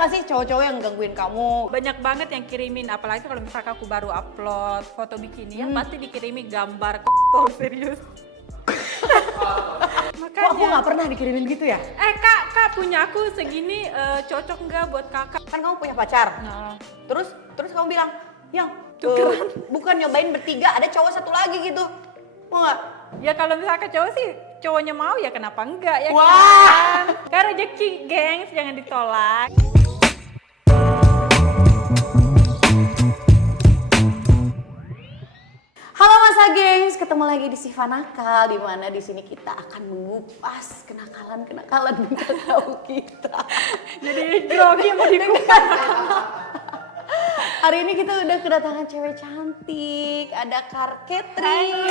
nggak sih cowok-cowok yang gangguin kamu? Banyak banget yang kirimin, apalagi kalau misalkan aku baru upload foto bikini ya pasti dikirimin gambar kontol serius. Kok aku nggak pernah dikirimin gitu ya? Kak punya aku segini cocok nggak buat kakak? Kan kamu punya pacar. Nah, Terus kamu bilang, yang bukan nyobain bertiga, ada cowok satu lagi gitu. Mau nggak? ya kalau misalkan cowok sih cowoknya mau ya kenapa enggak ya Wah. kan? Kan rezeki gengs jangan ditolak. Halo Masa Gengs, ketemu lagi di Siva Nakal, di mana di sini kita akan mengupas kenakalan bintang tamu kita. Jadi grogi mau dikupas. Hari ini kita udah kedatangan cewek cantik, ada Kak Catherine.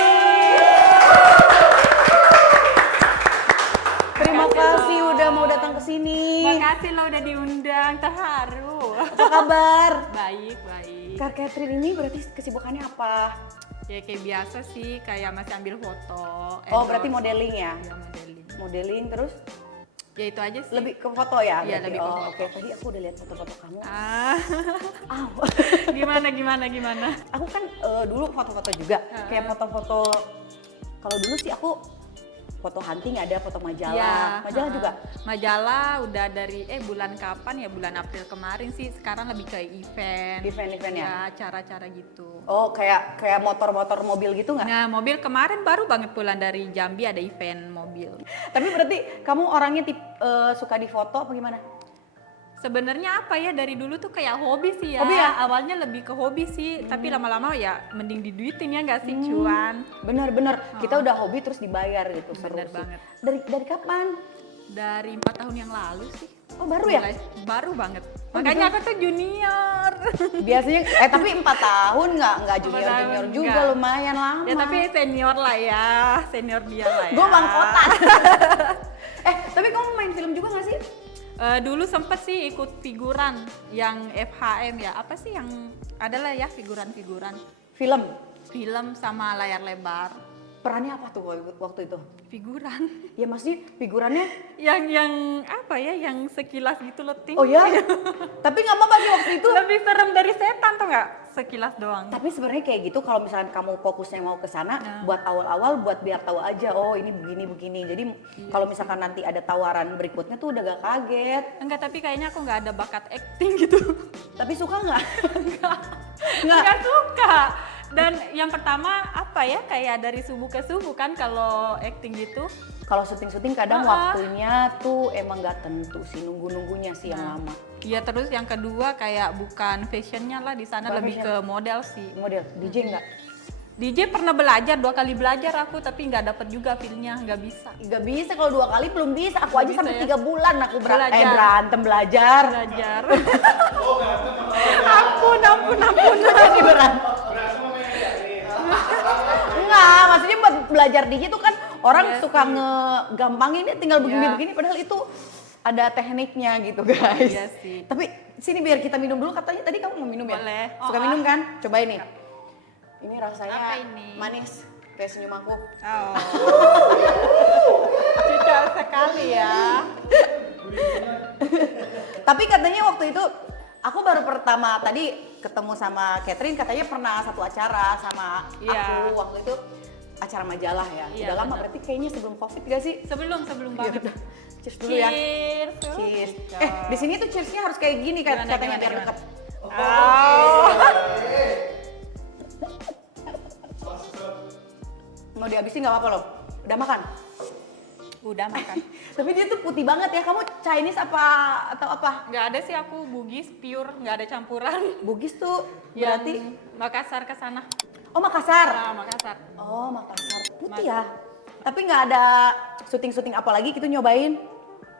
Terima kasih udah mau datang ke sini. Makasih lo udah diundang, terharu. Apa kabar? Baik, baik. Kak Catherine ini berarti kesibukannya apa? Ya kayak biasa sih, kayak masih ambil foto. Oh berarti modeling ya? Ya modeling. Modeling terus Ya itu aja sih. lebih ke foto ya? Iya, berarti? lebih ke Oh, foto. Oke, tadi aku udah lihat foto-foto kamu. Ah, Aw. gimana? Aku kan dulu foto-foto juga, kayak foto-foto. Kalau dulu sih aku foto hunting ada, foto majalah. Ya, Majalah juga. Majalah udah dari bulan kapan ya, bulan April kemarin sih. Sekarang lebih ke event. Event-event ya? Ya, acara-acara gitu. Oh, kayak motor-motor mobil gitu nggak? Nah, mobil kemarin baru banget pulang dari Jambi ada event mobil. Tapi berarti kamu orangnya suka difoto apa gimana? Sebenarnya apa ya, dari dulu tuh kayak hobi sih ya. Hobi ya? Awalnya lebih ke hobi sih, tapi lama-lama ya mending diduitin ya nggak sih, cuan. Bener-bener, kita udah hobi terus dibayar gitu, seru Bener sih. banget. Dari kapan? Dari 4 tahun yang lalu sih. Oh baru ya? Baru banget. Makanya aku tuh junior. Biasanya, tapi 4 tahun nggak junior-junior tahun juga, nggak. lumayan lama. Ya tapi senior lah ya, senior dia lah ya. Gue bangkotan. Tapi kamu main film juga nggak sih? Dulu sempet sih ikut figuran yang FHM ya, apa sih yang adalah ya figuran-figuran. Film? Film sama layar lebar. Perannya apa tuh waktu itu? Figuran. Ya masih figurannya. yang apa ya, yang sekilas gitu letih. Oh ya? Tapi nggak apa-apa sih waktu itu. Lebih serem dari setan tuh nggak? Sekilas doang. Tapi sebenarnya kayak gitu kalau misalkan kamu fokusnya mau ke sana, buat awal-awal buat biar tahu aja, oh ini begini. Jadi kalau misalkan nanti ada tawaran berikutnya tuh udah gak kaget. Enggak, tapi kayaknya aku nggak ada bakat acting gitu. Tapi suka nggak? Nggak suka. Dan yang pertama apa ya, kayak dari subuh ke subuh kan kalau acting gitu. Kalau syuting-syuting kadang waktunya tuh emang nggak tentu sih, nunggu-nunggunya sih yang lama. Iya, terus yang kedua kayak bukan fashionnya lah di sana, Bukan lebih fashion. ke model sih. Model, DJ nggak? DJ pernah belajar 2 kali belajar aku, tapi nggak dapet juga feel-nya, nggak bisa. Nggak bisa, kalau 2 kali belum bisa. Aku aja Bisa sampai ya? 3 bulan aku Belajar. berantem belajar. Belajar. ampun. Jadi berat. Enggak, maksudnya buat belajar DJ tuh kan orang suka ngegampangin dia tinggal begini-begini, padahal itu ada tekniknya gitu guys. Iya sih. Tapi sini biar kita minum dulu, katanya tadi kamu mau minum ya? Boleh. Suka minum kan? Cobain nih. Ini rasanya Apa ini? manis kayak senyum aku. Oh. Cocok sekali ya. Tapi katanya waktu itu aku baru pertama tadi ketemu sama Catherine, katanya pernah satu acara sama Iya. aku waktu itu, acara majalah ya. Iya, Udah lama benar. berarti kayaknya sebelum Covid gak sih? Sebelum banget. Iya, cheers dulu ya. Cheers. Cheers. Di sini tuh cheersnya harus kayak gini Gimana, katanya gimana, biar gimana? deket. Mau dihabisin nggak apa-apa loh. Udah makan? Udah makan. Tapi dia tuh putih banget ya. Kamu Chinese apa atau apa? Nggak ada sih, aku Bugis pure, nggak ada campuran. Bugis tuh berarti. Yang Makassar ke sana. Oh Makassar. Nah, Makassar. Oh Makassar. Putih ya. Tapi nggak ada syuting-syuting apa lagi gitu nyobain?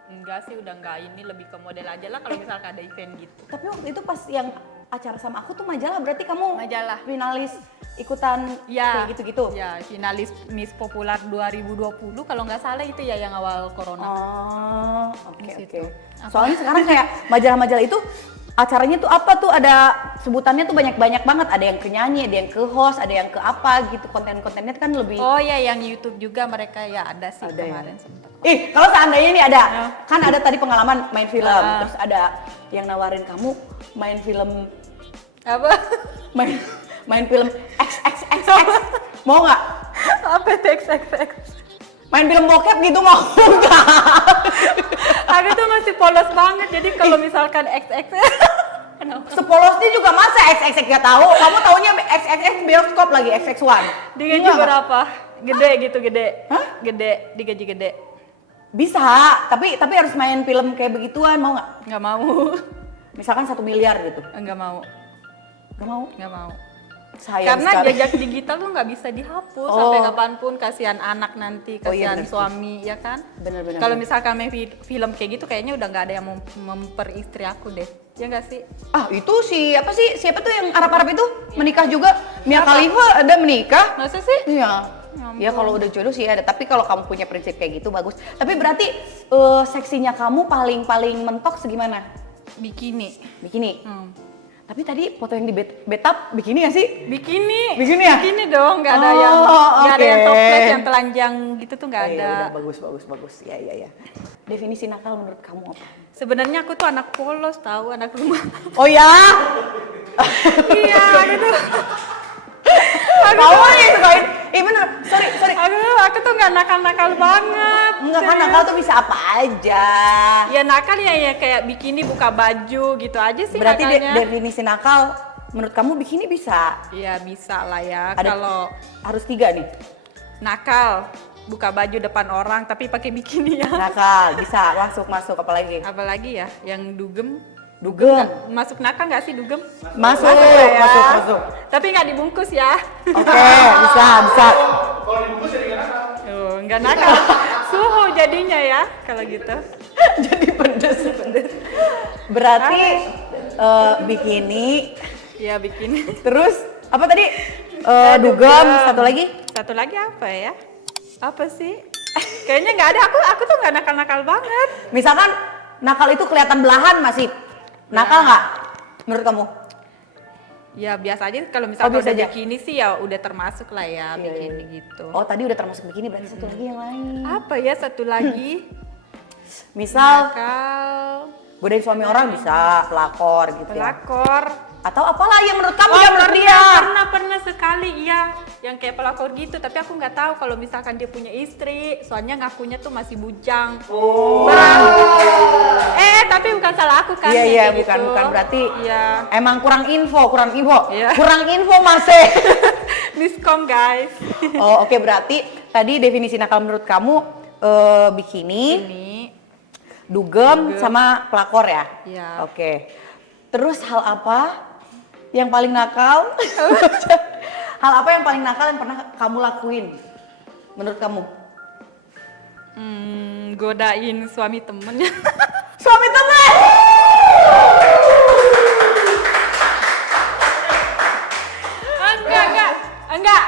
Enggak sih, udah nggak, ini lebih ke model aja lah kalau misalkan ada event gitu. Tapi waktu itu pas yang acara sama aku tuh majalah, berarti kamu Majalah. finalis ikutan Ya, kayak gitu-gitu? Ya, finalis Miss Popular 2020 kalau nggak salah itu ya yang awal corona. Oh, oke Di oke. situ. Soalnya sekarang kayak majalah-majalah itu acaranya tuh apa tuh, ada sebutannya tuh banyak-banyak banget, ada yang ke nyanyi, ada yang ke host, ada yang ke apa gitu, konten-kontennya kan lebih. Oh ya, yang YouTube juga mereka ya ada sih Ada kemarin ya? sempat. Kalau seandainya nih ada, kan ada tadi pengalaman main film, terus ada yang nawarin kamu main film Apa? main film XXXX, mau nggak? Apa itu XXX? Main film bokep gitu mau nggak? Aku tuh masih polos banget, jadi kalau misalkan XX kenapa? Sepolosnya juga masa XXX gak tahu? Kamu taunya XXX bioskop lagi XX1. Digaji Enggak, berapa? Gede gitu, gede. Hah? Gede, digaji gede. Bisa, tapi harus main film kayak begituan, mau nggak? Nggak mau. Misalkan 1 miliar gitu. Nggak mau. Gak mau? Nggak mau. Sayang Karena sekali. jejak digital tuh nggak bisa dihapus Oh. sampai kapanpun, kasihan anak nanti, Oh iya, kasihan bener sih. suami, ya kan? Bener-bener. Kalau misalkan main film kayak gitu, kayaknya udah nggak ada yang memperistri aku deh, ya nggak sih? Itu siapa tuh yang Arab-Arab itu menikah juga? Mia Khalifa ada menikah? Masa sih? Iya. Ya Ya kalau udah jodoh sih ada, tapi kalau kamu punya prinsip kayak gitu bagus. Tapi berarti seksinya kamu paling mentok segimana? Bikini. Bikini. Hmm. Tapi tadi foto yang di bathtub bikini ya sih? Bikini. Bikini ya? Bikini dong, nggak ada Oh, yang nggak ada yang oke. toples, yang telanjang gitu tuh nggak Oh, iya, ada. udah bagus. Ya. Definisi nakal menurut kamu apa? Sebenarnya aku tuh anak polos, tahu, anak rumah. Oh ya? Iya, gitu. Kamu yang sukain? Bener, sorry. Aku tuh nggak nakal-nakal banget. Enggak kan nakal tuh bisa apa aja. Ya nakal ya kayak bikini, buka baju gitu aja sih. Berarti nakalnya. definisi nakal menurut kamu bikini bisa? Ya bisa lah ya. Ada- Kalau Harus 3 nih. nakal, buka baju depan orang tapi pakai bikini ya. Nakal bisa masuk apalagi? Apalagi ya, yang dugem. Dugem. Masuk nakal nggak sih dugem? Masuk, ya. masuk. Tapi nggak dibungkus ya. Oke, bisa. Kalau dibungkus jadi nggak nakal. Oh, nggak nakal. Suhu jadinya ya kalau gitu. Jadi pedes. Berarti bikini, Ya bikini. terus apa tadi? Dugem, satu lagi? Satu lagi apa ya? Apa sih? Kayaknya nggak ada. Aku tuh nggak nakal-nakal banget. Misalkan nakal itu kelihatan belahan masih nakal nggak menurut kamu? Ya biasa aja kalau misalnya biasa udah aja? bikini sih ya udah termasuk lah ya Iya, bikini iya. gitu. Oh tadi udah termasuk bikini, berarti satu lagi yang lain. Apa ya satu lagi? Misal Nakal, godain suami orang bisa, pelakor gitu ya. pelakor. Atau apalah yang menurut kamu Oh, yang menurut dia? pernah sekali iya, yang kayak pelakor gitu. Tapi aku nggak tahu kalau misalkan dia punya istri, soalnya ngakunya tuh masih bujang. Tapi bukan salah aku kan? Iya, yang iya, kayak bukan, gitu. berarti Iya. emang kurang info. Iya. Kurang info masih. Miskom guys. Oh oke, berarti tadi definisi nakal menurut kamu bikini, Ini. dugem, sama pelakor ya? Iya. Oke. Terus hal apa yang paling nakal? Hal apa yang paling nakal yang pernah kamu lakuin menurut kamu? Godain suami temennya. Suami teman! Enggak,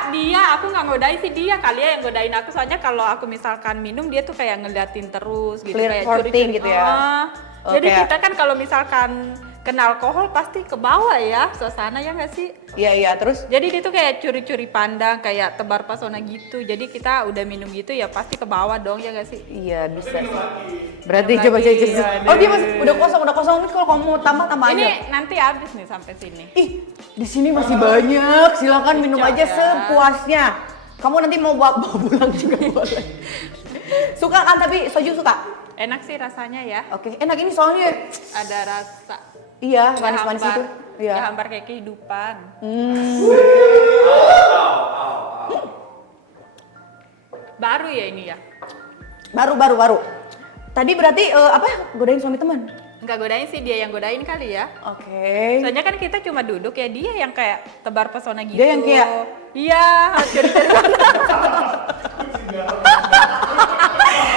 aku nggak ngodain sih, dia kali ya yang godain aku. Soalnya kalau aku misalkan minum, dia tuh kayak ngeliatin terus gitu, kayak Flirting gitu ya? Oh, Jadi kayak- kita kan kalau misalkan kena alkohol pasti ke bawah ya suasana, ya nggak sih? Iya, terus? Jadi dia tuh kayak curi-curi pandang, kayak tebar pesona gitu. Jadi kita udah minum gitu ya pasti ke bawah dong, ya nggak sih? Iya, bisa. Berarti Minum coba lagi, cek. iya, Oh dia deh. masih udah kosong. Ini kalau kamu tambah aja. Ini nanti habis nih sampai sini. Ih, di sini masih banyak. Silakan minum aja ya. sepuasnya. Kamu nanti mau bawa pulang juga boleh. Suka kan tapi soju suka? Enak sih rasanya ya. Oke, enak ini soalnya. Ada rasa. Iya, Nggak manis-manis hambar. itu. Iya. Nggak hambar kayak kehidupan. Baru ya ini ya? Baru. Tadi berarti apa? Godain suami teman. Nggak godain sih, dia yang godain kali ya. Oke. Soalnya kan kita cuma duduk ya, dia yang kayak tebar pesona gitu. Dia yang kayak- Iya, curi-curi pandang.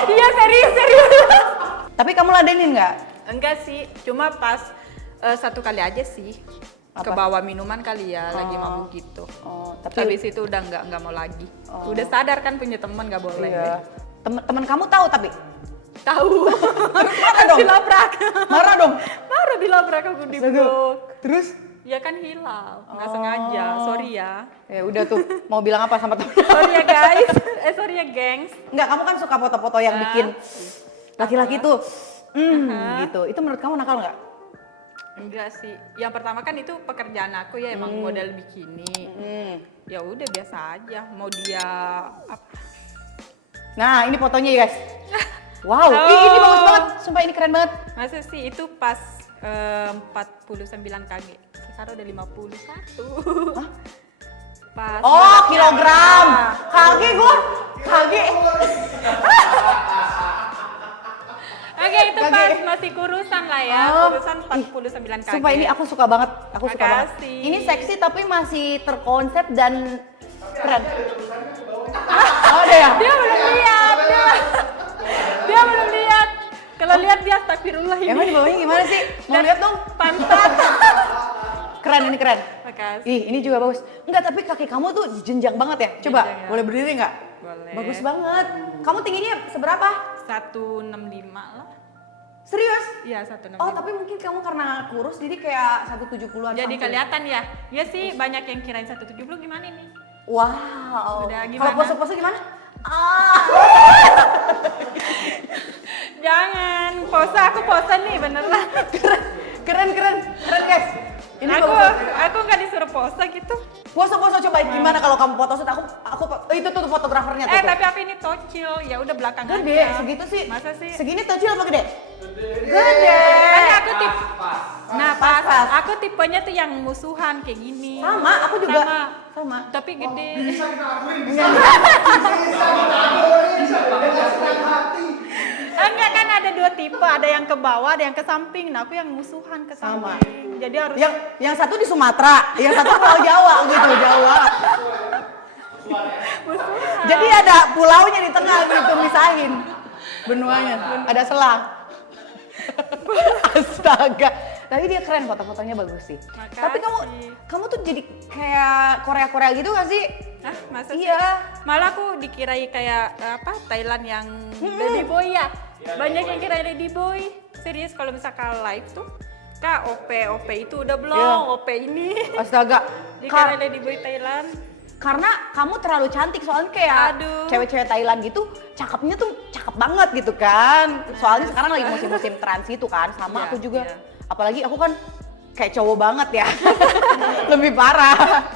Iya, serius. Tapi kamu ladenin nggak? Enggak sih, cuma pas satu kali aja sih. Apa? Ke bawah minuman kali ya, lagi mabuk gitu. Oh, Tapi tapi habis itu udah nggak mau lagi. Udah sadar kan punya teman nggak boleh. iya. Teman kamu tahu tapi Tahu. marah dong. Dilabrak. Marah dong. Baru dilabrak aku di blok. Terus? Ya kan hilang, nggak sengaja, sorry ya. Ya udah tuh, mau bilang apa sama temen? Sorry ya guys, sorry ya gengs. Enggak, kamu kan suka foto-foto yang bikin laki-laki tuh, gitu. Itu menurut kamu nakal nggak? Enggak sih, yang pertama kan itu pekerjaan aku ya emang model bikini. Ya udah biasa aja, mau dia apa? Nah, ini fotonya ya guys. Wow, ini bagus banget, sumpah ini keren banget. Masa sih itu pas 49 kg, sekarang udah 51. Hah? Pas Oh, kilogram. KG gue, KG. Oke, itu KG. pas masih kurusan lah ya, Oh. kurusan 49 kg. Sumpah ini aku suka banget, aku suka banget. Makasih. Ini seksi tapi masih terkonsep dan keren. Oh, ada ya? Dia belum lihat, dia belum lihat. Kalau lihat dia astagfirullah ini. Emang di bawahnya gimana sih? Mau lihat dong? Pantat. Keren, ini keren. Makasih. Ih, ini juga bagus. Enggak, tapi kaki kamu tuh jenjang banget ya. Coba, Jenjang ya. boleh berdiri nggak? Boleh. Bagus banget. Kamu tingginya seberapa? 165 lah. Serius? Iya, 165. Oh, tapi mungkin kamu karena kurus jadi kayak 170-an. Jadi something. kelihatan ya. Ya sih banyak yang kirain 170 gimana ini? Wow. Udah, Kalau gimana? pose-pose gimana? Ah. Jangan, pose aku pose nih beneran. Keren guys. Ini Aku nggak disuruh pose gitu. Pose-pose coba gimana kalau kamu foto shoot? Aku itu tuh fotografernya tuh. Tapi aku ini tocil, ya udah belakang Gede, aja. segitu sih. Masa sih? Segini kecil apa gede? Gede. Aku tipe. Nah, Pas. Aku tipenya tuh yang musuhan kayak gini. Sama, aku juga. Sama. Sama. Tapi gede. Bisa kita lakuin, bisa. Enggak kan ada dua tipe, ada yang ke bawah, ada yang ke samping. Nah, aku yang musuhan ke Sama. samping. Jadi harus Yang satu di Sumatera, yang satu Pulau Jawa gitu, Jawa. musuhan. Jadi ada pulaunya di tengah gitu misahin benuanya, ada selang. Astaga. Tapi dia keren, foto-fotonya bagus sih. Makasih. Tapi kamu tuh jadi kayak Korea gitu gak sih? Hah, masa Iya. sih? Malah aku dikirai kayak Thailand yang lady boy ya. Banyak yang kira lady boy. Serius kalau misalkan live tuh, Kak OP itu udah belum? Iya. OP ini. Astaga. Dikira lady boy Thailand. Karena kamu terlalu cantik, soalnya kayak Aduh. cewek-cewek Thailand gitu, cakepnya tuh cakep banget gitu kan. Soalnya sekarang lagi musim-musim trans gitu kan, sama Iya, aku juga. iya. Apalagi aku kan kayak cowok banget ya, lebih parah.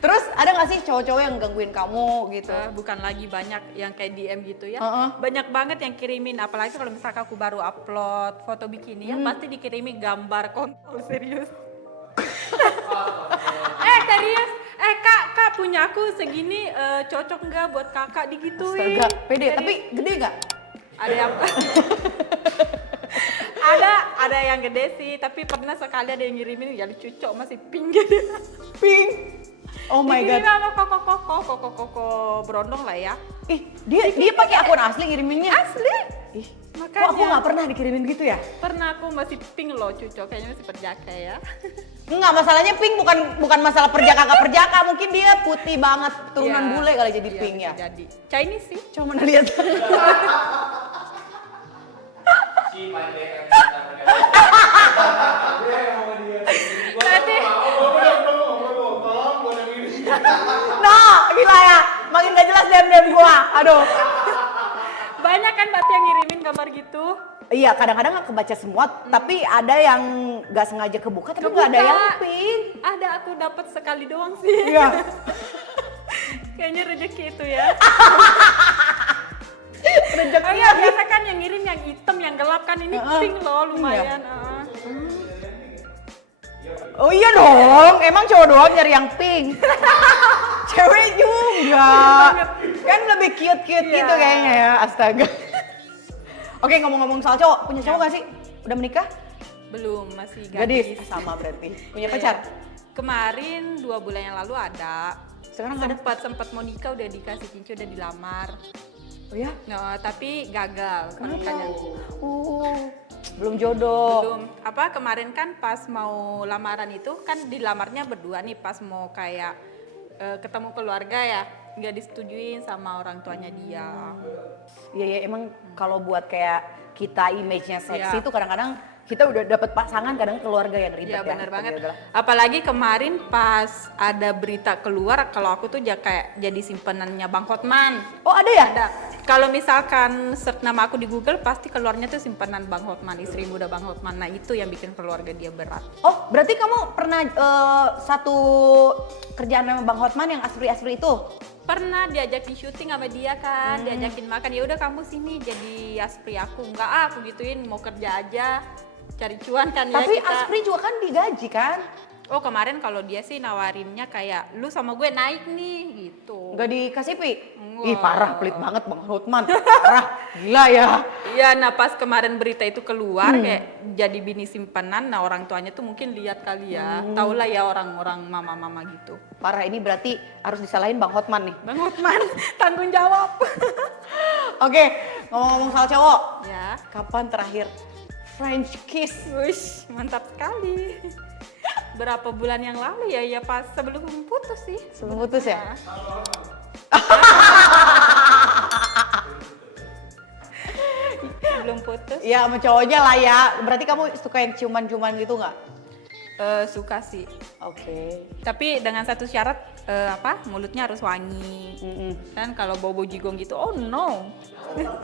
Terus ada gak sih cowok-cowok yang gangguin kamu gitu? Bukan lagi banyak yang kayak DM gitu ya. Heeh. Banyak banget yang kirimin, apalagi kalau misalkan aku baru upload foto bikini ya pasti dikirimi gambar kontol serius. Serius? Kak punya aku segini cocok nggak buat kakak digituin? Astaga, pede, Serius. tapi gede gak? Ada yang ada yang gede sih, tapi pernah sekali ada yang ngirimin ya cucok masih pink gitu. Pink. Oh my god. Dikirim sama koko berondong lah ya. Ih, dia pakai akun asli ngiriminnya. Asli. Ih, Makanya. kok aku nggak pernah dikirimin gitu ya? Pernah aku masih pink loh cucok, kayaknya masih perjaka ya. Enggak, masalahnya pink bukan masalah perjaka nggak perjaka, mungkin dia putih banget turunan Iya. bule kali jadi Iya, pink ya. bisa Jadi Chinese sih. Coba mana lihat. Tadi Tolong buat yang ini. Nah, gila ya. Makin gak jelas DM gua. Aduh. banyak kan Mbak yang ngirimin gambar gitu. Iya, kadang-kadang nggak kebaca semua, tapi ada yang nggak sengaja kebuka, tapi nggak ada yang pink. Ada, aku dapat sekali doang sih. Iya. Kayaknya rezeki itu ya. Rezeki. Oh iya, biasa kan yang ngirim yang hitam, yang gelap kan ini pink loh, lumayan. Oh iya dong, emang cowok doang nyari yang pink. Cewek juga. Kan lebih cute-cute Iya. gitu kayaknya ya, astaga. Oke, ngomong-ngomong soal cowok, punya cowok gak sih? Udah menikah? Belum, masih Gadis. gadis. Sama berarti. Punya Iya. pacar? Kemarin 2 bulan yang lalu ada. Sekarang nggak ada? sempat mau nikah, udah dikasih cincin, udah dilamar. Oh ya? Nah, tapi gagal Kenapa? pernikahannya. Belum jodoh. Belum. Kemarin kan pas mau lamaran itu kan dilamarnya berdua nih, pas mau kayak ketemu keluarga ya, nggak disetujuin sama orang tuanya dia. Iya, emang kalau buat kayak kita image-nya seksi Iya. tuh kadang-kadang kita udah dapet pasangan, kadang keluarga yang ribet Iya ya. benar banget. Gitu lah. Apalagi kemarin pas ada berita keluar kalau aku tuh kayak jadi simpenannya Bang Hotman. Oh ada ya? Ada. Kalau misalkan search nama aku di Google pasti keluarnya tuh simpanan Bang Hotman, istri muda Bang Hotman. Nah itu yang bikin keluarga dia berat. Oh berarti kamu pernah satu kerjaan sama Bang Hotman yang asri-asri itu? Pernah diajakin syuting sama dia kan, diajakin makan. Ya udah kamu sini jadi aspri aku. Enggak aku gituin mau kerja aja, cari cuan kan ya Tapi kita. Aspri juga kan digaji kan? Oh kemarin kalau dia sih nawarinnya kayak lu sama gue naik nih gitu. Nggak dikasih pi? Enggak. Ih parah, pelit banget Bang Hotman. Parah, gila ya. Iya, nah pas kemarin berita itu keluar kayak jadi bini simpanan, nah orang tuanya tuh mungkin lihat kali ya, tau lah ya orang-orang mama-mama gitu. Parah, ini berarti harus disalahin Bang Hotman nih. Bang Hotman tanggung jawab. Oke, ngomong-ngomong soal cowok, Ya, kapan terakhir French kiss? wush, mantap sekali. Berapa bulan yang lalu ya, ya pas sebelum putus sih. Sebelum putus ya? Nah, belum putus. Ya sama cowoknya lah ya. Berarti kamu suka yang ciuman-ciuman gitu nggak? Suka sih. Oke. Tapi dengan satu syarat mulutnya harus wangi. Kan kalau bau-bau jigong gitu, oh no.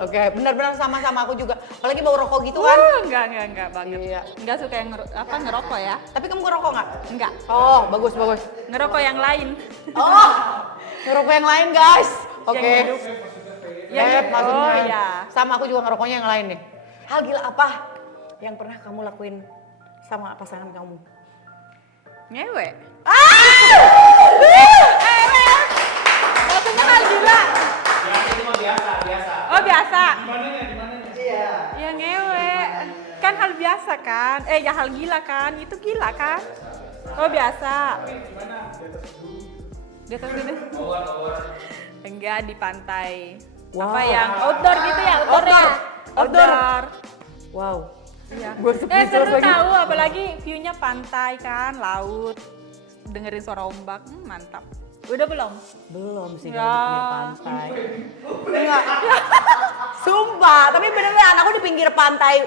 Oke, benar-benar sama-sama aku juga. Apalagi bau rokok gitu kan? Enggak banget. Iya. Enggak suka yang ngerokok ya. Tapi kamu ngerokok nggak? Enggak. Oh, bagus bagus. Ngerokok yang lain. Oh, ngerokok yang lain guys. Oke. Yang hidup. Yang Beb, hidup. maksudnya. Oh ya. Sama aku juga ngerokoknya yang lain nih. Hal gila apa yang pernah kamu lakuin sama pasangan kamu? Ngewe. Maksudnya hal gila. Itu mah biasa. Oh biasa. Dimananya? Iya. Ya ngewe. Kan hal biasa kan. Ya hal gila kan. Itu gila kan. Oh biasa. Di atas gedung. Enggak di pantai. Wow. Apa yang outdoor gitu ya? Outdoor ya? Outdoor. Wow. Iya. Gua Seru lagi. tahu apalagi view-nya pantai kan, laut. Dengerin suara ombak, mantap. Udah belum? Belum sih Ya. kalau di pinggir pantai. Enggak. Sumpah, tapi beneran aku di pinggir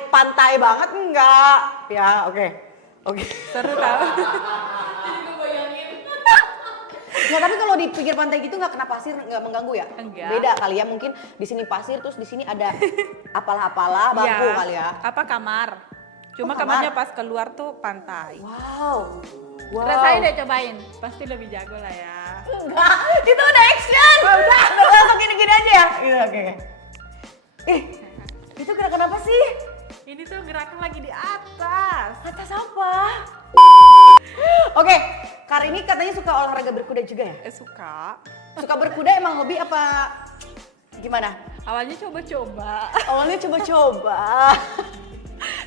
pantai banget enggak. Ya, oke. Oke. Seru tahu. Nggak, tapi kalau di pinggir pantai gitu nggak kena pasir, nggak mengganggu ya? Enggak. Beda kali ya, mungkin di sini pasir terus di sini ada apalah-apalah bangku Iya. kali ya. Apa kamar? Cuma Oh, kamar. kamarnya pas keluar tuh pantai. Wow. Wow. Rasain deh cobain, pasti lebih jago lah ya. Enggak, itu udah action. Udah, langsung gini-gini aja ya. Gitu, oke. Itu gerakan apa sih? Ini tuh gerakan lagi di atas. Atas apa? Oke, Karini katanya suka olahraga berkuda juga ya? Suka. Suka berkuda emang hobi apa gimana? Awalnya coba-coba, Awalnya coba-coba.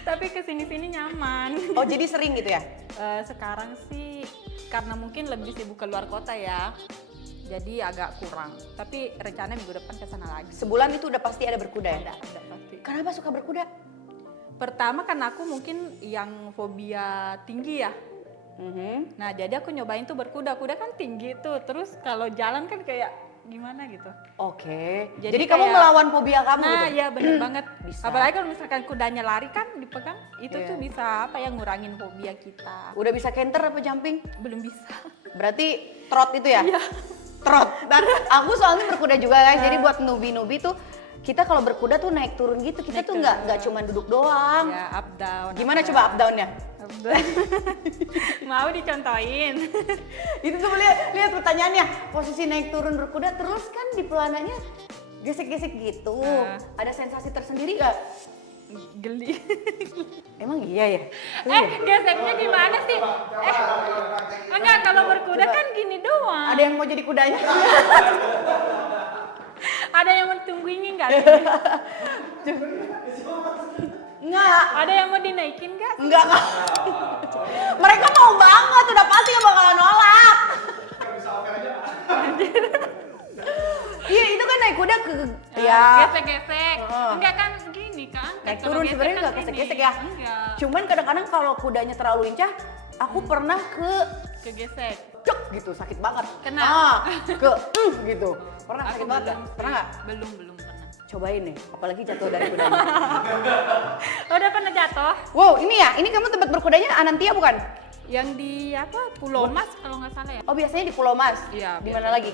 tapi kesini-sini nyaman. Oh jadi sering gitu ya? Sekarang sih karena mungkin lebih sibuk keluar kota ya, jadi agak kurang. Tapi rencana minggu depan ke sana lagi. Sebulan itu udah pasti ada berkuda ya? Ada pasti. Kenapa suka berkuda? Pertama kan aku mungkin yang fobia tinggi ya. Nah jadi aku nyobain tuh berkuda, kuda kan tinggi tuh, terus kalau jalan kan kayak gimana gitu. Oke. Jadi Jadi kamu kayak- melawan fobia kamu Nah gitu? iya bener banget. Bisa. Apalagi kalau misalkan kudanya lari kan dipegang, itu Iya. tuh bisa apa ya ngurangin fobia kita. Udah bisa canter apa jumping? Belum bisa. Berarti trot itu ya? Iya. Trot. Dan aku soalnya berkuda juga guys. Jadi buat nubi-nubi tuh kita kalau berkuda tuh naik turun gitu. Kita Naik tuh nggak cuma duduk doang. Ya up down. Gimana up coba up down-nya? Up down. Mau dicontohin. Itu tuh lihat pertanyaannya. Posisi naik turun berkuda terus kan di pelananya gesek-gesek gitu. Ada sensasi tersendiri gak? Geli. Emang iya ya? Geseknya gimana sih? Enggak, kalau berkuda kan gini doang. Ada yang mau jadi kudanya? Ada yang mau tungguin nggak? Enggak. Ada yang mau dinaikin nggak? Enggak. Mereka mau banget, udah pasti gak bakalan nolak. Iya itu kan naik kuda ke ya. Gesek-gesek. Enggak kan gini kan? Naik Kalau turun gesek sebenarnya kan nggak gini. gesek-gesek ya. Enggak. Cuman kadang-kadang kalau kudanya terlalu lincah, aku pernah ke Kegesek. cek gitu sakit banget. Kena. Ke gitu. Pernah sakit banget nggak? Pernah nggak? Belum pernah. Cobain nih, apalagi jatuh dari kudanya. Udah pernah jatuh? Wow, ini kamu tempat berkudanya Anantia bukan? Yang di apa? Pulau Mas kalau nggak salah ya. Oh, biasanya di Pulau Mas. Iya, Di mana biasanya. lagi?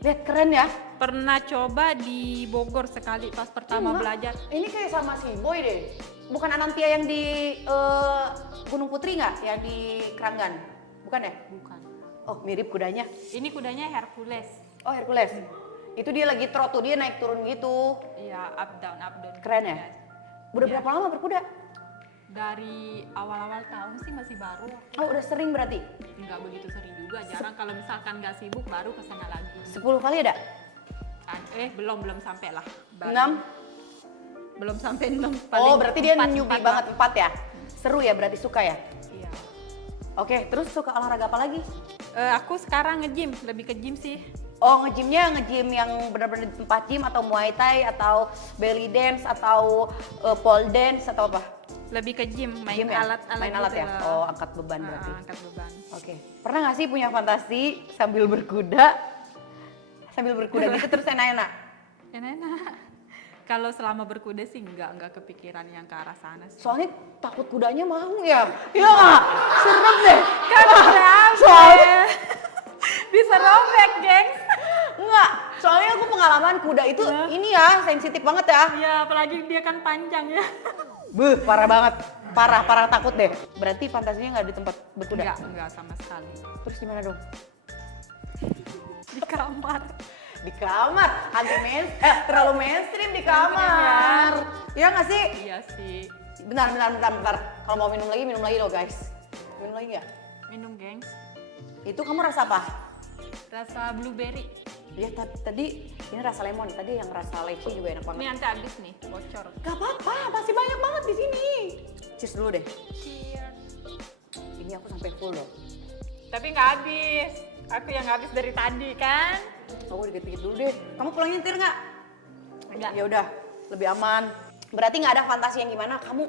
Lihat keren ya. Pernah coba di Bogor sekali pas pertama Enggak, belajar. Ini kayak sama si Boy deh. Bukan Anantia yang di Gunung Putri nggak? Yang di Keranggan? Bukan ya? Bukan. Oh, mirip kudanya. Ini kudanya Hercules. Oh, Hercules. Itu dia lagi trot tuh, dia naik turun gitu. Iya, up down, up down. Keren ya? Udah Iya. berapa lama berkuda? Dari awal-awal tahun sih masih baru. Oh, udah sering berarti? Nggak begitu sering juga. Jarang kalau misalkan nggak sibuk baru kesana lagi. 10 kali ada? Belum sampai lah. Baru. 6? Belum sampai 6. Oh, berarti dia newbie empat banget, lah. 4 ya? Seru ya, berarti suka ya? Iya. Oke, terus suka olahraga apa lagi? Aku sekarang nge-gym, lebih ke gym sih. Oh, nge-gym yang benar-benar di tempat gym atau Muay Thai atau belly dance atau pole dance atau apa? Lebih ke gym, main Gym ya? alat-alat. Main alat gitu ya? lah. Oh, angkat beban berarti. Angkat beban. Oke. Pernah nggak sih punya fantasi sambil berkuda gitu terus enak-enak? Enak. Kalau selama berkuda sih nggak kepikiran yang ke arah sana sih. Soalnya takut kudanya mau ya. Iya nggak? Serem deh. Kan Soalnya bisa robek, gengs. enggak. Soalnya aku pengalaman kuda itu ini ya sensitif banget ya. Ya, apalagi dia kan panjang ya. Beuh, parah banget. Parah takut deh. Berarti fantasinya nggak di tempat berkuda? Enggak sama sekali. Terus gimana dong? Di kamar. Di kamar, terlalu mainstream di kamar. Iya nggak sih? Iya sih. Bentar. Kalau mau minum lagi loh guys. Minum lagi nggak? Minum, gengs. Itu kamu rasa apa? Rasa blueberry. Ya tadi ini rasa lemon, tadi yang rasa leci juga enak Ini banget. nanti habis nih, bocor. Gak apa-apa, masih banyak banget di sini. Cheers dulu deh. Cheers. Ini aku sampai full loh. Tapi nggak habis. Aku yang habis dari tadi kan. Aku dikit-dikit dulu deh. Kamu pulang nyetir nggak? Enggak. Ya udah, lebih aman. Berarti nggak ada fantasi yang gimana? Kamu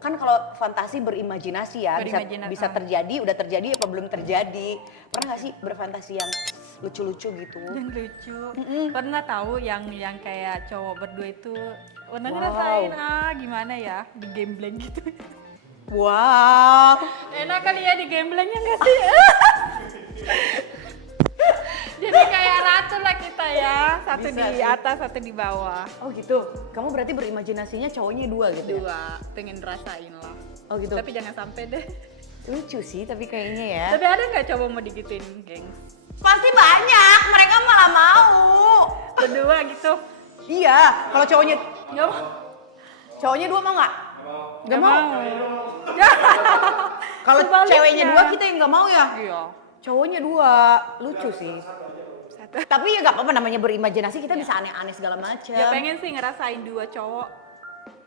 kan kalau fantasi berimajinasi ya, bisa terjadi, udah terjadi apa belum terjadi. Pernah nggak sih berfantasi yang lucu-lucu gitu? Yang lucu. Pernah tahu yang kayak cowok berdua itu pernah Wow. ngerasain gimana ya di gambling gitu. Wow. Enak kali ya di gamblingnya nggak sih? Jadi kayak ratu lah kita ya, satu Bisa di sih. atas, satu di bawah. Oh gitu. Kamu berarti berimajinasinya cowoknya dua gitu ya? Dua, pengen rasain lah. Oh gitu. Tapi jangan sampai deh. Lucu sih tapi kayaknya ya. Tapi ada nggak cowok mau digituin, geng? Pasti banyak, mereka malah mau. Berdua gitu. Iya, kalau cowoknya Nggak mau. cowoknya dua mau nggak? Nggak mau. Ya. Kalau Sebaliknya. ceweknya dua kita yang nggak mau ya. Iya. Cowoknya dua, lucu sih. Satu. Tapi ya nggak apa-apa namanya berimajinasi kita bisa aneh-aneh segala macam. Ya pengen sih ngerasain dua cowok.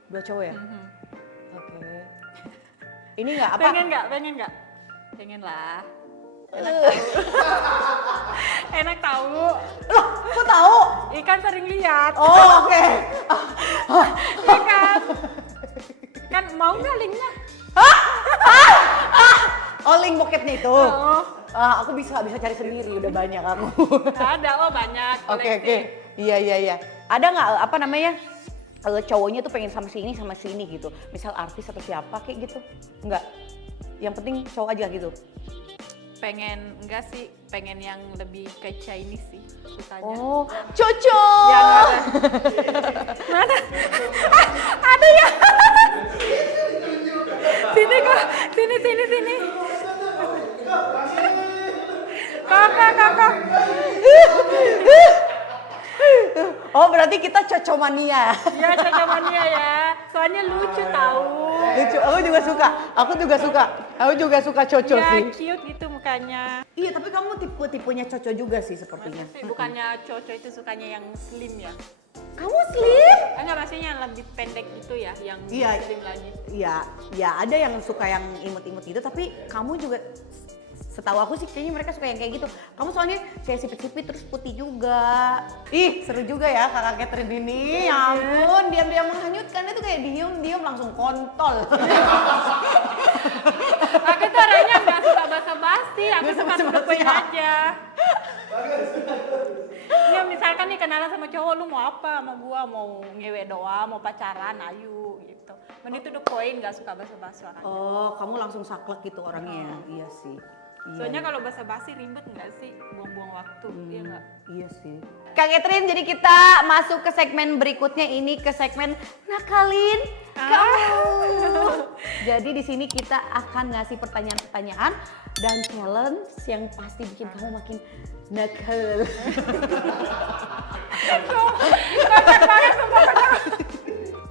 Dua cowok ya? Oke. Ini nggak apa? Pengen nggak? Pengen lah. Enak tahu. Enak tahu. Loh, kok tahu? Ikan sering lihat. Oh, oke. Iya kan? Kan mau nggak linknya? Oh, link bokepnya itu. Oh. Aku bisa cari sendiri, udah banyak aku. Ada, banyak. Oke. koleksi. Iya. Ada nggak apa namanya? Cowoknya tuh pengen sama si ini gitu. Misal artis atau siapa kayak gitu. Enggak. Yang penting cowok aja gitu. Enggak sih, pengen yang lebih ke Chinese sih sukanya. Oh, cocok. Yang ada. Mana? Ada ya? Sini kok, sini. Kakak. Oh, berarti kita cocomania. Ya cocoknya ya, soalnya lucu tahu. Lucu, aku juga suka coco Ya sih. cute gitu mukanya. Iya, tapi kamu tipenya coco juga sih sepertinya. Masa sih bukannya cocok itu sukanya yang slim ya? Kamu slim? Enggak, maksudnya yang lebih pendek gitu ya, yang Iya. slim lagi. Ya ada yang suka yang imut-imut gitu, tapi kamu juga setahu aku sih kayaknya mereka suka yang kayak gitu. Kamu soalnya kayak sipit-sipit terus putih juga. Ih, seru juga ya kakak Catherine ini. Ya ampun, diam-diam menghanyutkan itu kayak diem langsung kontol. Aku tuh orangnya nggak suka basa-basi, aku Nggak suka basa-basi to the point ya? aja. Ya misalkan nih kenalan sama cowok, lu mau apa sama gua? Mau ngewe doang, mau pacaran, ayo gitu. Mending to the point, gak suka basa-basi orangnya. Oh, kamu langsung saklek gitu orangnya. Iya sih. Iya. Soalnya kalau basa-basi ribet nggak sih? Buang-buang waktu, iya nggak? Iya sih. Kak Catherine, jadi kita masuk ke segmen berikutnya, ini ke segmen nakalin kamu. Jadi di sini kita akan ngasih pertanyaan-pertanyaan dan challenge yang pasti bikin kamu makin nakal.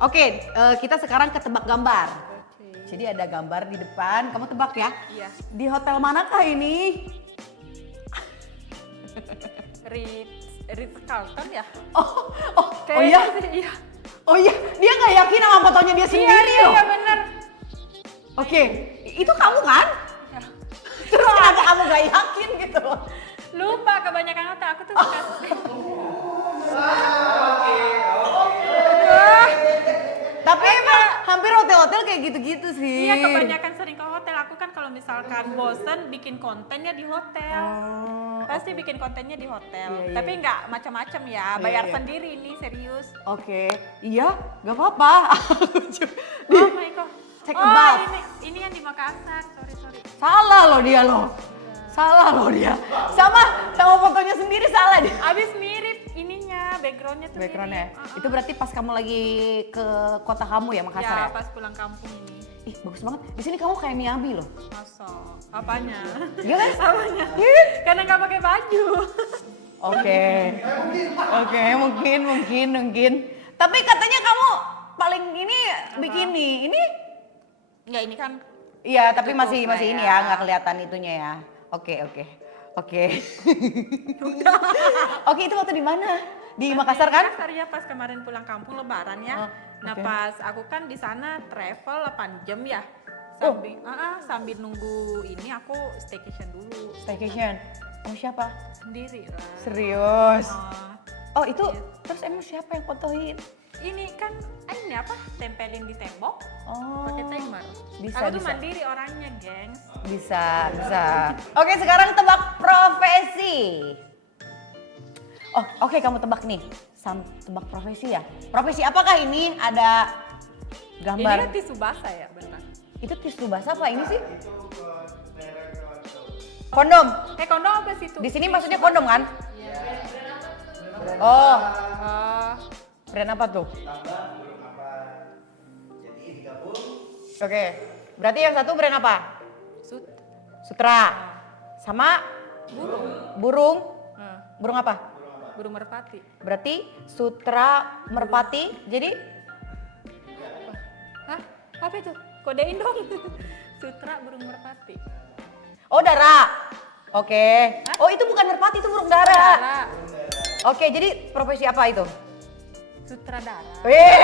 Oke, kita sekarang ke tebak gambar. Jadi ada gambar di depan, kamu tebak ya? Iya. Di hotel manakah ini? Ritz Carlton ya? Oh iya? Kayaknya sih, iya. Oh iya, dia nggak yakin sama fotonya dia sendiri loh. Iya bener. Oke, itu kamu kan? Ya. Terus kenapa kamu nggak yakin gitu? Lupa kebanyakan hotel, aku tuh suka. Tapi emang hampir hotel-hotel kayak gitu-gitu sih. Iya, kebanyakan sering ke hotel. Aku kan kalau misalkan bosen bikin kontennya di hotel. Pasti bikin kontennya di hotel. Iya, iya. Tapi nggak macam-macam ya, bayar sendiri ini serius. Oke, iya, nggak apa-apa. Oh my god. Cek kebab. Ini yang di Makassar. Sorry. Salah loh dia loh. Salah loh dia. Sama fotonya sendiri salah dia. Abis mirip ininya, backgroundnya tuh Backgroundnya. mirip. Itu berarti pas kamu lagi ke kota kamu ya, Makassar ya? Ya, pas pulang kampung ini. Ih, bagus banget. Di sini kamu kayak Miyabi loh. Masa? Apanya? Iya kan? Apanya? Karena nggak pakai baju. Oke. Oke, mungkin. Tapi katanya kamu paling ini bikini. Ini Nggak, ini kan iya, tapi Tutup masih lah ini ya. ya, nggak kelihatan itunya ya. Oke. Oke, itu waktu di mana? Di Makassar kan? Makassar ya, pas kemarin pulang kampung lebaran ya. Oh, Nah oke. pas aku kan di sana travel 8 jam ya. Oh. Sambil nunggu ini aku staycation dulu. Staycation. Oh, siapa? Sendiri lah. Serius? Oh, Oh, itu Iya. terus emang siapa yang fotoin? ini kan ini apa? Tempelin di tembok Oh. pakai timer. Bisa, Aku tuh bisa. mandiri orangnya, gengs. Bisa. Oke, sekarang tebak profesi. Oh, oke, kamu tebak nih. Tebak profesi ya. Profesi apakah ini? Ada Ini gambar. kan tisu basah ya, benar. Itu tisu basah apa ini sih? Kondom. Kondom apa sih itu? Di sini maksudnya kondom kan? Oh, brand apa tuh? Oke. Berarti yang satu brand apa? Sutra. Sama Burung. burung. Nah, Burung apa? burung merpati. Berarti Sutra Merpati. Jadi Hah? Apa itu? Kodein dong. Sutra burung merpati. oh, dara. Oke. Oh, itu bukan merpati, itu burung dara. Sutradara. Oke, jadi profesi apa itu? Sutradara. Wih.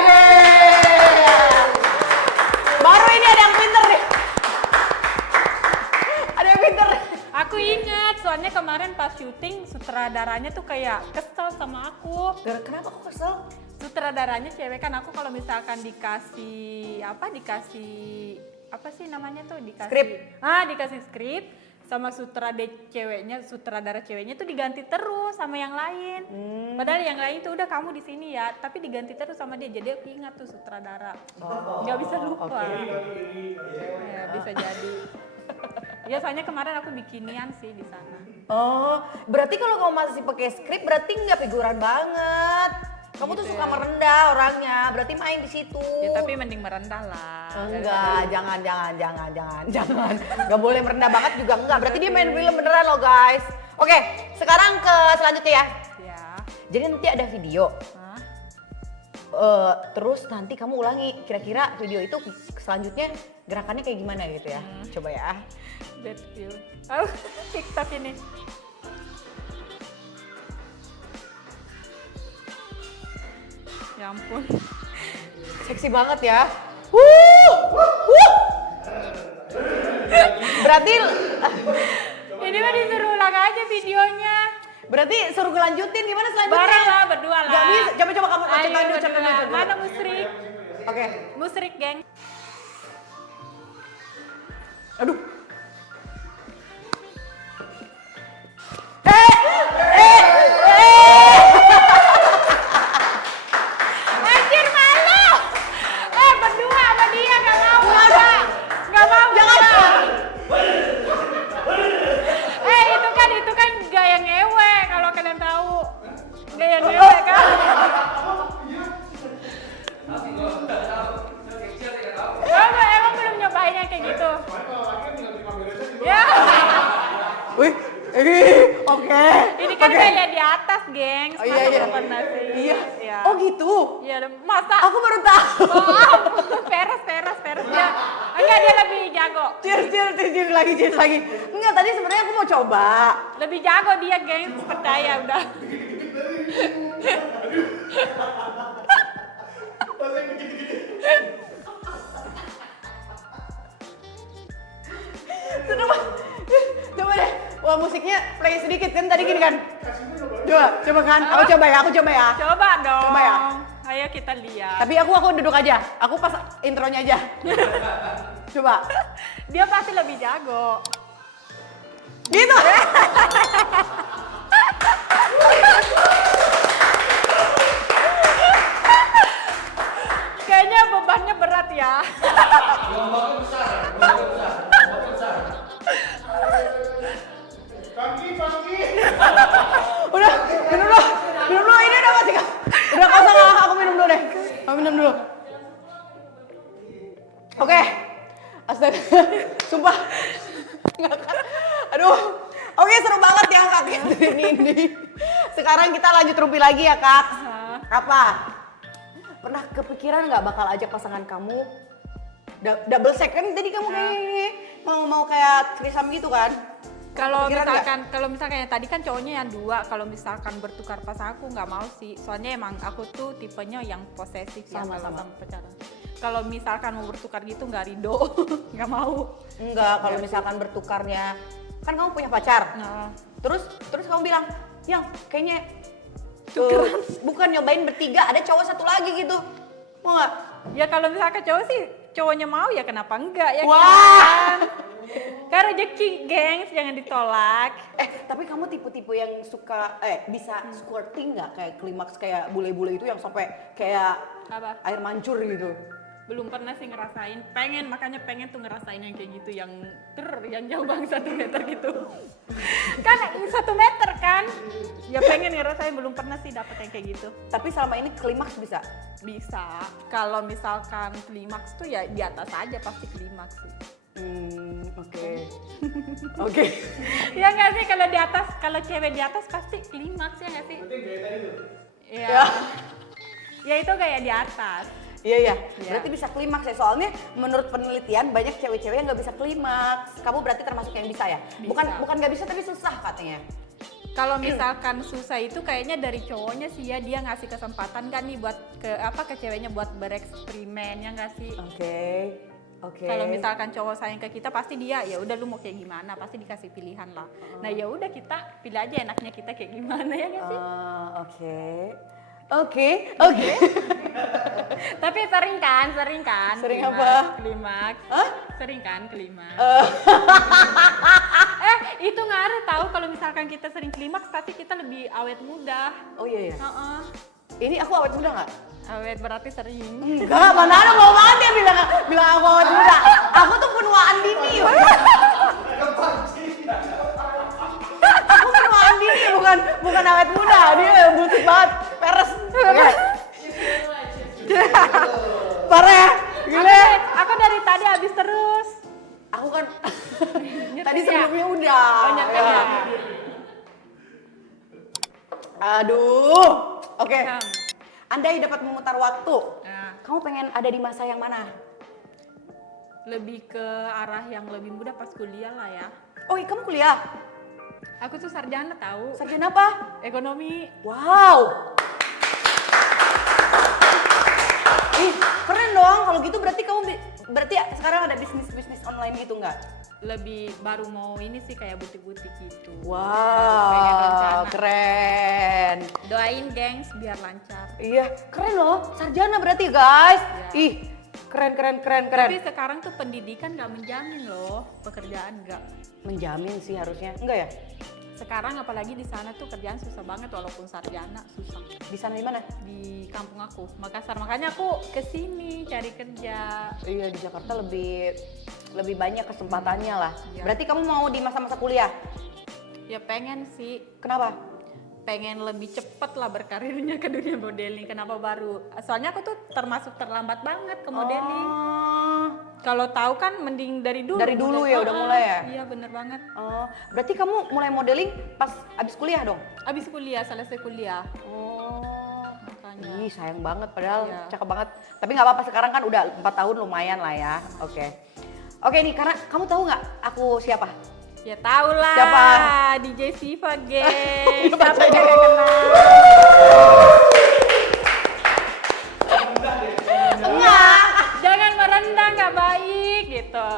Baru ini ada yang pinter nih. Ada yang pinter. Aku ingat, soalnya kemarin pas syuting sutradaranya tuh kayak kesel sama aku. Kenapa kok kesel? Sutradaranya cewek kan, aku kalau misalkan dikasih apa sih namanya tuh, dikasih Skrip. Dikasih skrip sama sutradara ceweknya tuh diganti terus sama yang lain. Padahal yang lain tuh udah kamu di sini ya, tapi diganti terus sama dia. Jadi aku ingat tuh sutradara. Nggak bisa lupa. Ya, bisa jadi. Ya soalnya kemarin aku bikinian sih di sana. Oh, berarti kalau kamu masih pakai skrip berarti nggak figuran banget. Kamu tuh Gitu suka ya. merendah orangnya, berarti main di situ. Ya tapi mending merendah lah. Enggak, jangan. Gak boleh merendah banget juga enggak. Berarti dia main film beneran loh guys. Oke, sekarang ke selanjutnya ya. Ya. Jadi nanti ada video. Hah? Terus nanti kamu ulangi kira-kira video itu selanjutnya gerakannya kayak gimana gitu ya. Coba ya. Bad feel. Oh, TikTok ini. Ya ampun. Seksi banget ya. Berarti Ini mah disuruh ulang aja videonya. berarti suruh gue lanjutin gimana selanjutnya? Bareng lah, berdua lah. Gak bisa. Coba kamu Ayo, coba berdua. dulu. Mana musrik? Oke. Musrik, geng. Aduh. gengs. Oh iya, Masa iya. belum pernah sih? Iya. Iya. Oh gitu. Iya, masa? Aku baru tahu. Maaf, peres dia. Enggak, dia lebih jago. Cheers lagi. Enggak, tadi sebenarnya aku mau coba. Lebih jago dia, gengs. Percaya udah. Coba deh. Wah, musiknya play sedikit kan tadi gini kan. Coba kan. Aku coba ya. Coba dong. Coba ya. Ayo kita lihat. Tapi aku duduk aja. Aku pas intronya aja. Coba. Dia pasti lebih jago. Gitu. Kayaknya bebannya berat ya. Gelombangnya besar, gelombangnya besar. Pagi. Udah, minum dulu. Ini udah mati kan? Udah kosong, aku minum dulu deh. Aku minum dulu. Oke. Astaga, sumpah. Aduh. Oke, seru banget ya Kak Catherine ini. Sekarang kita lanjut rumpi lagi ya Kak. Apa? Pernah kepikiran nggak bakal ajak pasangan kamu double second tadi kamu kayak gini mau kayak threesome gitu kan? Kalau Kepikiran misalkan yang tadi kan cowoknya yang 2, kalau misalkan bertukar pasangan aku nggak mau sih. Soalnya emang aku tuh tipenya yang posesif ya kalau Sama-sama. sama pacaran. Kalau misalkan mau bertukar gitu nggak ridho, nggak mau. Enggak, kalau misalkan bertukarnya kan kamu punya pacar. Nah, Terus kamu bilang, "Yang kayaknya tukeran bukan nyobain bertiga, ada cowok satu lagi gitu." Mau nggak? ya kalau misalkan cowok sih cowoknya mau ya kenapa enggak ya Wah. kan? Kan rezeki gengs jangan ditolak. Tapi kamu tipe-tipe yang suka bisa squirting nggak kayak klimaks kayak bule-bule itu yang sampai kayak Apa? air mancur gitu? Belum pernah sih ngerasain, makanya pengen tuh ngerasain yang kayak gitu, yang jauh banget 1 meter gitu. Kan 1 meter kan, ya pengen ngerasain, belum pernah sih dapet yang kayak gitu. Tapi selama ini klimaks bisa? Bisa, kalau misalkan klimaks tuh ya di atas aja pasti klimaks sih. Oke. Ya nggak sih, kalau di atas, kalau cewek di atas pasti klimaks ya nggak sih? Berarti gaya tadi tuh. Iya. Ya. Ya itu kayak di atas. Iya. Iya. Berarti bisa klimaks ya. Soalnya menurut penelitian banyak cewek-cewek yang nggak bisa klimaks. Kamu berarti termasuk yang bisa ya? Bisa. Bukan nggak bisa tapi susah katanya. Kalau misalkan susah itu kayaknya dari cowoknya sih ya, dia ngasih kesempatan kan nih buat ke ceweknya buat bereksperimen ya nggak sih? Oke. Kalau misalkan cowok sayang ke kita pasti dia ya udah lu mau kayak gimana, pasti dikasih pilihan lah. Nah ya udah kita pilih aja enaknya kita kayak gimana ya nggak sih? Oke. Tapi sering kan? Sering klimaks, apa? Klimaks. Hah? Sering kan klimaks. Itu ngaruh tahu kalau misalkan kita sering klimaks pasti kita lebih awet muda. Oh iya. Heeh. Ini aku awet muda nggak? Awet berarti sering. Enggak, mana ada mau banget dia bilang aku awet muda. Aku tuh penuaan dini. Aku penuaan dini bukan awet muda. Dia butuh banget, peres. Oke. Parah ya? Gila. Aku dari tadi habis terus. Aku kan Nyetir tadi ya? sebelumnya udah. Oh, nyetir ya? Aduh. Oke. Hmm. Andai dapat memutar waktu, Nah, kamu pengen ada di masa yang mana? lebih ke arah yang lebih muda pas kuliah lah ya. Oh, kamu kuliah? Aku tuh sarjana tahu. Sarjana apa? Ekonomi. Wow. Ih, keren dong. Kalau gitu berarti kamu berarti sekarang ada bisnis online gitu nggak? Lebih baru mau ini sih kayak butik-butik gitu. Pengen Wow, rencana. keren. Doain gengs biar lancar. Iya, keren loh. Sarjana berarti guys. Iya. Ih, keren. Tapi sekarang tuh pendidikan nggak menjamin loh, pekerjaan nggak. Menjamin sih harusnya. Enggak ya? Sekarang apalagi di sana tuh kerjaan susah banget walaupun sarjana susah. Di sana di mana? Di kampung aku, Makassar. Makanya aku kesini cari kerja. Iya, di Jakarta lebih banyak kesempatannya lah. Iya. Berarti kamu mau di masa-masa kuliah? Ya pengen sih, Kenapa? pengen lebih cepet lah berkarirnya ke dunia modeling. Kenapa baru? Soalnya aku tuh termasuk terlambat banget ke modeling. Oh, Kalau tahu kan mending dari dulu. Dari dulu ya, udah mulai ya? Iya bener banget. Oh, berarti kamu mulai modeling pas abis kuliah dong? Abis kuliah, selesai kuliah. Oh, Makanya. ih sayang banget padahal Iya. cakep banget. Tapi nggak apa-apa, sekarang kan udah 4 tahun lumayan lah ya. Oke. Oke nih, karena kamu tahu nggak aku siapa? Ya tau lah. Siapa? DJ Siva, geng. Siapa Siapa yang itu? gak kenal? Enggak. Jangan merendah, nggak baik gitu.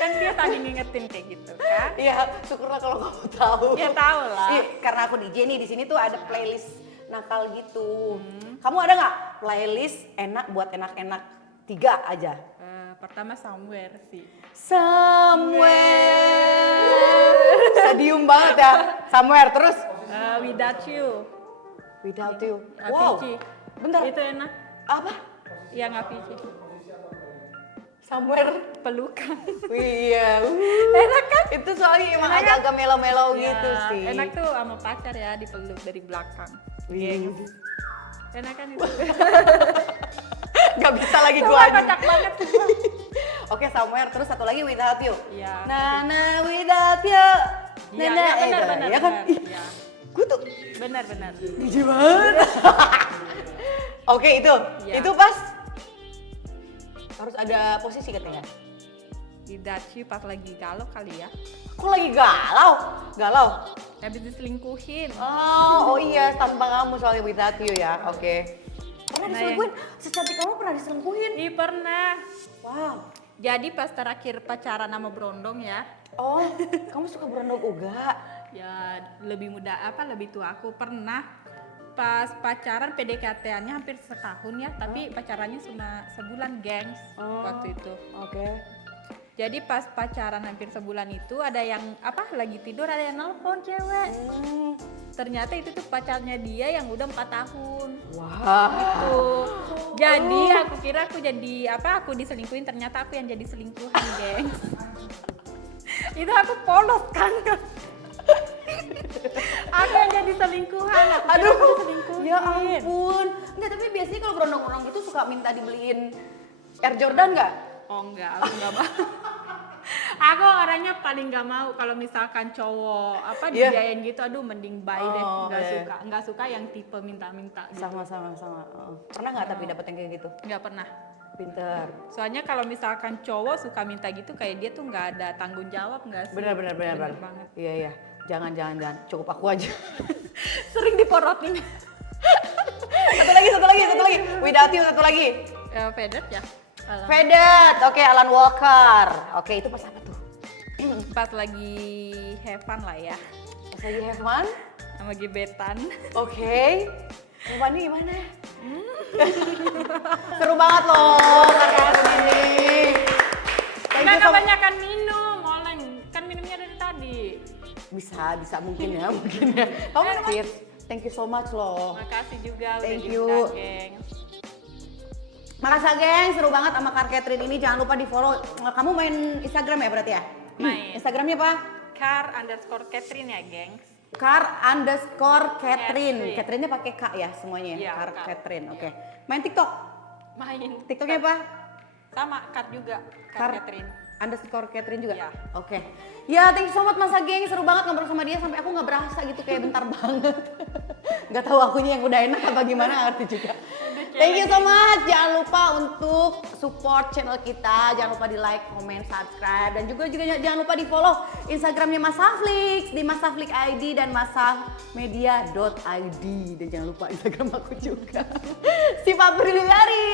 Kan dia tadi ngingetin kayak gitu kan. Iya, syukurlah kalau kamu tahu. Ya tahu lah. Iya, karena aku DJ nih, di sini tuh ada playlist nakal gitu. Kamu ada nggak playlist enak buat enak-enak 3 aja? Pertama Somewhere sih. Somewhere. Stadium banget ya. Somewhere terus Without You. Without You. Avicii. Wow. Bentar. Itu enak. Apa? Yang Avicii. Somewhere. Pelukan. Iya. Enak kan? Itu soalnya emang agak-agak melo-melo Ya, gitu sih. enak tuh sama pacar ya, dipeluk dari belakang. Wih. Enak kan itu? Gak bisa lagi Wah, gua. kocak banget. Oke, Somewhere, terus satu lagi Without You. Iya. Nah, Without You. Iya, ya, benar, ya kan? benar. Ya. Gue tuh Benar. DJ banget. Oke, itu. Iya. Itu pas harus ada posisi katanya. Without You pas lagi galau kali ya. Kok lagi galau? Galau? Habis diselingkuhin. Oh iya, tanpa kamu soalnya Without You ya. Oke. Pernah Nah, diselingkuhin? Secantik kamu pernah diselingkuhin? Ih, pernah. Wow. Jadi pas terakhir pacaran sama Brondong ya, Oh, kamu suka berondong uga? ya lebih muda lebih tua aku pernah pas pacaran PDKT-annya hampir setahun ya, tapi pacarannya cuma sebulan, gengs. Oh. Waktu itu. Oke. Jadi pas pacaran hampir sebulan itu ada yang lagi tidur, ada yang nelpon cewek. Ternyata itu tuh pacarnya dia yang udah 4 tahun. Wah. Tuh. Jadi aku kira aku jadi aku diselingkuhin, ternyata aku yang jadi selingkuhan, geng. Itu aku polos kan. Aku yang jadi selingkuhan. Aku kira Aduh, aku diselingkuhin. ya ampun. Enggak, tapi biasanya kalau berondong orang gitu suka minta dibeliin Air Jordan nggak? Oh enggak, aku enggak mau. Aku orangnya paling nggak mau kalau misalkan cowok Iya. dibiayain gitu, aduh mending bye deh, Oh, iya. nggak suka yang tipe minta-minta gitu. Sama. Pernah nggak tapi dapet yang kayak gitu? Nggak pernah. Pinter. Soalnya kalau misalkan cowok suka minta gitu, kayak dia tuh nggak ada tanggung jawab nggak sih? Benar. banget. Iya. Jangan. Cukup aku aja. Sering diporotin. satu lagi. Without You satu lagi. Faded ya. Faded. Oke, Alan Walker. Oke, itu pas apa tuh? Pas lagi have fun lah ya, Pas lagi have fun. sama gebetan. Oke. Gimana? Seru banget loh karyawan ini. Thank you Nggak so much. kebanyakan minum, Oleng. Kan minumnya dari tadi. Bisa mungkin ya. Kamu fit. Thank you so much loh. Makasih juga Thank udah you. diundang, geng. Makasih geng, seru banget sama Kar Catherine ini. Jangan lupa di follow. Kamu main Instagram ya berarti ya? Main. Instagramnya apa? car_Catherine ya, geng. Car_Catherine. Catherine. Catherine-nya pakai K ya semuanya. Iya, Car K. Catherine. Oke. Iya. Main TikTok. Main. TikToknya apa? Sama, Kat juga. Car Catherine. _Catherine juga. Iya. Oke. Ya, thank you so much Masa Geng. Seru banget ngobrol sama dia sampai aku nggak berasa gitu kayak bentar banget. Nggak tahu akunya yang udah enak apa gimana, ngerti juga. Thank you so much. Jangan lupa untuk support channel kita. Jangan lupa di like, comment, subscribe, dan juga jangan lupa di follow Instagramnya Mas Saflix di Masaflix ID dan masafmedia.id, dan jangan lupa Instagram aku juga. Siva Briliari.